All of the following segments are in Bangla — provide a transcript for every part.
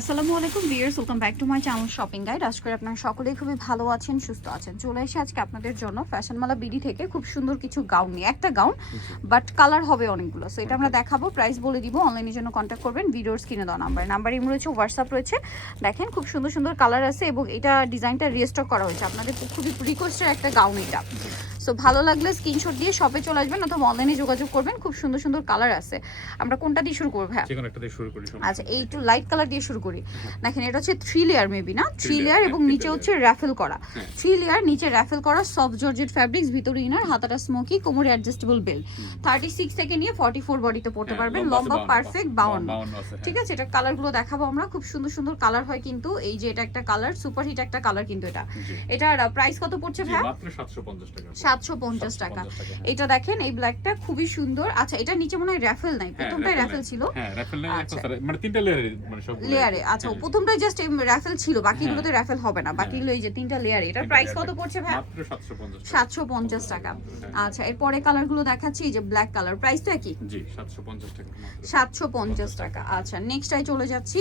আসসালামু আলাইকুম viewers welcome back to my channel shopping guide আশা করি আপনারা সকলেই খুবই ভালো আছেন সুস্থ আছেন। চলে এসে আজকে আপনাদের জন্য ফ্যাশনমালা বিডি থেকে খুব সুন্দর কিছু গাউন নিয়ে একটা গাউন বাট কালার হবে অনেকগুলো। সো এটা আমরা দেখাবো প্রাইস বলে দিব অনলাইনের জন্য কন্ট্যাক্ট করবেন ভিডিওর স্ক্রিনে দেওয়া নাম্বার নাম্বার ইম রয়েছে হোয়াটসঅ্যাপ রয়েছে। দেখেন খুব সুন্দর সুন্দর কালার আছে এবং এটা ডিজাইনটা রিস্টক করা হয়েছে। আপনাদের খুবই রিকোয়েস্টের একটা গাউন এটা। সো ভালো লাগলে স্ক্রিনশট দিয়ে শপে চলে আসবেন অথবা অনলাইনে যোগাযোগ করবেন। খুব সুন্দর সুন্দর কালার আছে। আমরা কোনটা দিয়ে শুরু করব হ্যাঁ যে দিয়ে শুরু করি আচ্ছা এই একটু লাইট কালার দিয়ে শুরু করি। দেখেন এটা হচ্ছে থ্রি লেয়ার মেবি না? থ্রি লেয়ার হ্যাঁ, এবং নিচে হচ্ছে র্যাফেল করা। হ্যাঁ। থ্রি লেয়ার নিচে র্যাফেল করা সফট জর্জেট ফ্যাব্রিক্স ভিতরে ইনার হাতাটা স্মোকি কোমরে অ্যাডজাস্টেবল বেল থার্টি সিক্স থেকে নিয়ে ফর্টি ফোর বডিতে পড়তে হ্যাঁ, পারবেন। লম্বা আছে লম্বা 52 পারফেক্ট বাউন্ন। হ্যাঁ। ঠিক আছে? এটা কালারগুলো দেখাবো আমরা। খুব সুন্দর সুন্দর কালার হয় কিন্তু। এই যে এটা একটা কালার সুপার হিট একটা কালার কিন্তু এটা। এটার প্রাইস কত পড়ছে ভাই মাত্র 750 টাকা। সাতশো পঞ্চাশ টাকা। 750 টাকা, হ্যাঁ। এটা দেখেন এই ব্ল্যাকটা খুবই সুন্দর। আচ্ছা এটা নিচে মনে হয় র্যাফেল নাই। হ্যাঁ, প্রথমটাই র্যাফেল ছিল। হ্যাঁ, আচ্ছা। মানে তিনটা লেয়ারে মানে সব লেয়ারে আচ্ছা প্রথমটাই জাস্ট র্যাফেল ছিল বাকিগুলোতে র্যাফেল হবে না। বাকিগুলো এই যে তিনটা লেয়ারে এটার প্রাইস কত পড়ছে ভাই? মাত্র 750 টাকা। সাতশো পঞ্চাশ টাকা। আচ্ছা এরপরে কালারগুলো দেখাচ্ছি এই যে ব্ল্যাক কালার প্রাইস তো একই? জি 750 টাকা মাত্র। সাতশো পঞ্চাশ টাকা। আচ্ছা নেক্সট আই চলে যাচ্ছি।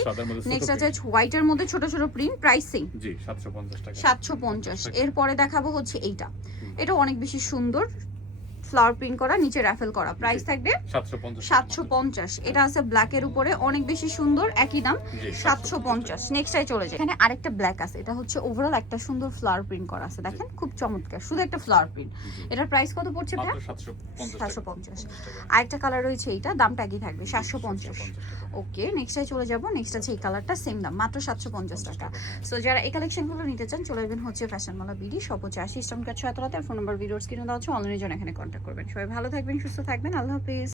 নেক্সট। আছে হোয়াইটের মধ্যে ছোট ছোট প্রিন্ট প্রাইস সেম জি 750 টাকা। সাতশো পঞ্চাশ। এরপরে দেখাবো হচ্ছে এইটা। এটা অনেক বেশি সুন্দর। ফ্লাওয়ার প্রিন্ট করা নিচে র্যাফেল করা। প্রাইস থাকবে সাতশো পঞ্চাশ এটা আছে ব্ল্যাকের উপরে অনেক বেশি সুন্দর একই দাম সাতশো পঞ্চাশ নেক্সটাই চলে যায় এখানে আরেকটা ব্ল্যাক আছে। এটা হচ্ছে ওভারঅল একটা সুন্দর ফ্লাওয়ার প্রিন্ট করা আছে। দেখেন খুব চমৎকার। শুধু একটা ফ্লাওয়ার প্রিন্ট এটার প্রাইস কত পড়ছে ভাই মাত্র 750 টাকা। 750 আরেকটা কালার রয়েছে এইটা দামটা একই থাকবে সাতশো পঞ্চাশ। ওকে নেক্সটে চলে যাব। নেক্সট আছে এই কালারটা সেম দাম মাত্র সাতশো পঞ্চাশ টাকা। সো যারা এই কালেকশনগুলো নিতে চান চলে যাবেন হচ্ছে ফ্যাশনমালা বিডি সব হচ্ছে আশি ইস্টাম ছয়তলাতে ফোন নাম্বার ভিডিওস কিনে দেওয়া হচ্ছে অনলাইনের জন্য এখানে কন্ট্যাক্ট করবেন। সবাই ভালো থাকবেন সুস্থ থাকবেন। আল্লাহ হাফিজ।